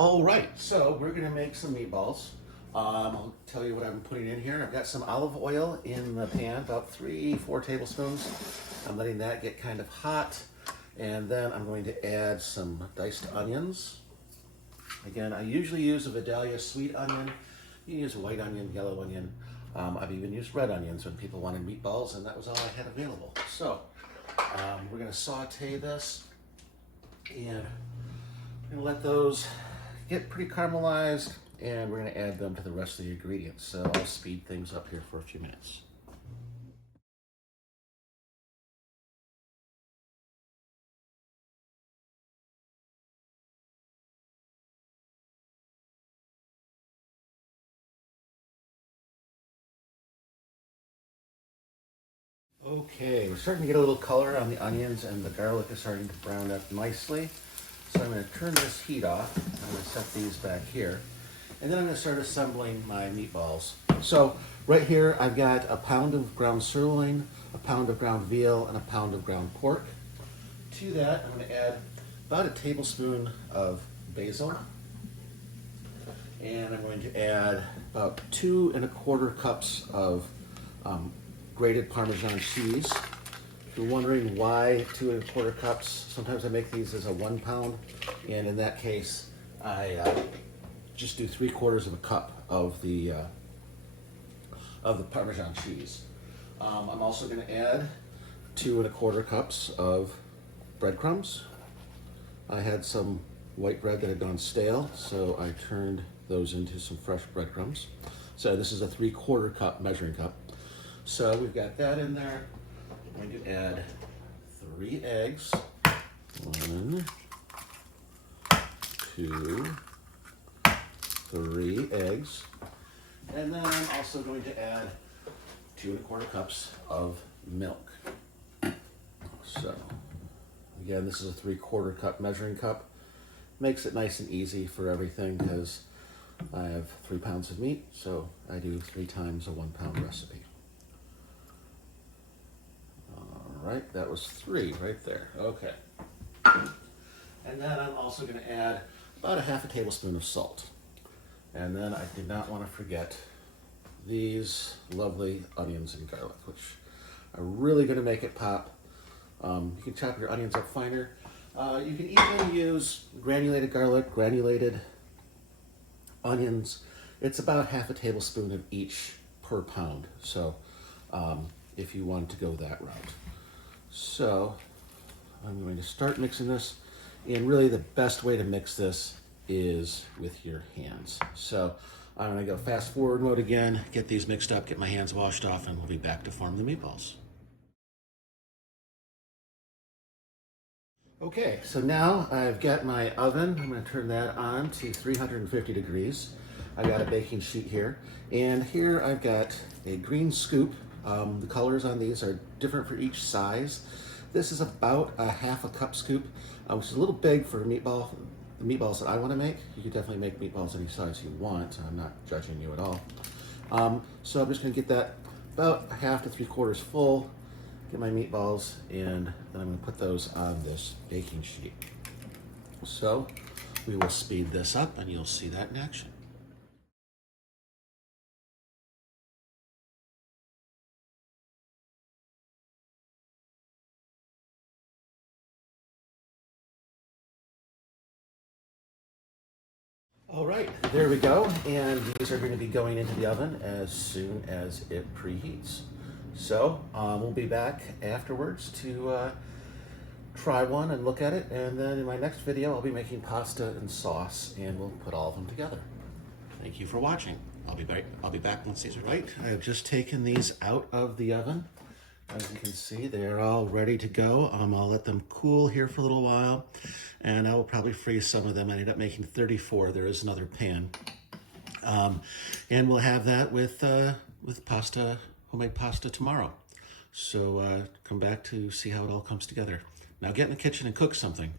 All right, so we're gonna make some meatballs. I'll tell you what I'm putting in here. I've got some olive oil in the pan, about 3-4 tablespoons. I'm letting that get kind of hot. And then I'm going to add some diced onions. Again, I usually use a Vidalia sweet onion. You can use white onion, yellow onion. I've even used red onions when people wanted meatballs, and that was all I had available. So we're gonna saute this, and we're gonna let those get pretty caramelized, and we're gonna add them to the rest of the ingredients. So I'll speed things up here for a few minutes. Okay, we're starting to get a little color on the onions, and the garlic is starting to brown up nicely. So I'm going to turn this heat off. I'm going to set these back here. And then I'm going to start assembling my meatballs. So right here I've got a pound of ground sirloin, a pound of ground veal, and a pound of ground pork. To that I'm going to add about a tablespoon of basil. And I'm going to add about 2 1/4 cups of grated Parmesan cheese. If you're wondering why 2 1/4 cups, sometimes I make these as a 1 pound, and in that case, I just do 3/4 cup of the Parmesan cheese. I'm also going to add 2 1/4 cups of breadcrumbs. I had some white bread that had gone stale, so I turned those into some fresh breadcrumbs. So this is a 3/4 cup measuring cup. So we've got that in there. I'm going to add 3 eggs. 1, 2, 3 eggs. And then I'm also going to add 2 1/4 cups of milk. So again, this is a 3/4 cup measuring cup. Makes it nice and easy for everything because I have 3 pounds of meat, so I do 3 times a 1 pound recipe. Right, that was 3 right there. Okay. And then I'm also going to add about a 1/2 tablespoon of salt. And then I did not want to forget these lovely onions and garlic, which are really going to make it pop. You can chop your onions up finer. You can even use granulated garlic, granulated onions. It's about 1/2 tablespoon of each per pound. So if you want to go that route. So I'm going to start mixing this, and really the best way to mix this is with your hands. So I'm going to go fast forward mode again, get these mixed up, get my hands washed off, and we'll be back to form the meatballs. Okay, so now I've got my oven. I'm going to turn that on to 350 degrees. I got a baking sheet here, and here I've got a green scoop. The colors on these are different for each size. This is about a 1/2 cup scoop, which is a little big for the meatballs that I want to make. You can definitely make meatballs any size you want. I'm not judging you at all. So I'm just going to get that about 1/2 to 3/4 full, get my meatballs, and then I'm going to put those on this baking sheet. So we will speed this up and you'll see that in action. All right, there we go. And these are going to be going into the oven as soon as it preheats. So we'll be back afterwards to try one and look at it. And then in my next video, I'll be making pasta and sauce, and we'll put all of them together. Thank you for watching. I'll be back once these are right. I have just taken these out of the oven. As you can see, they're all ready to go. I'll let them cool here for a little while, and I will probably freeze some of them. I ended up making 34. There is another pan. And we'll have that with pasta, homemade pasta tomorrow. So come back to see how it all comes together. Now get in the kitchen and cook something.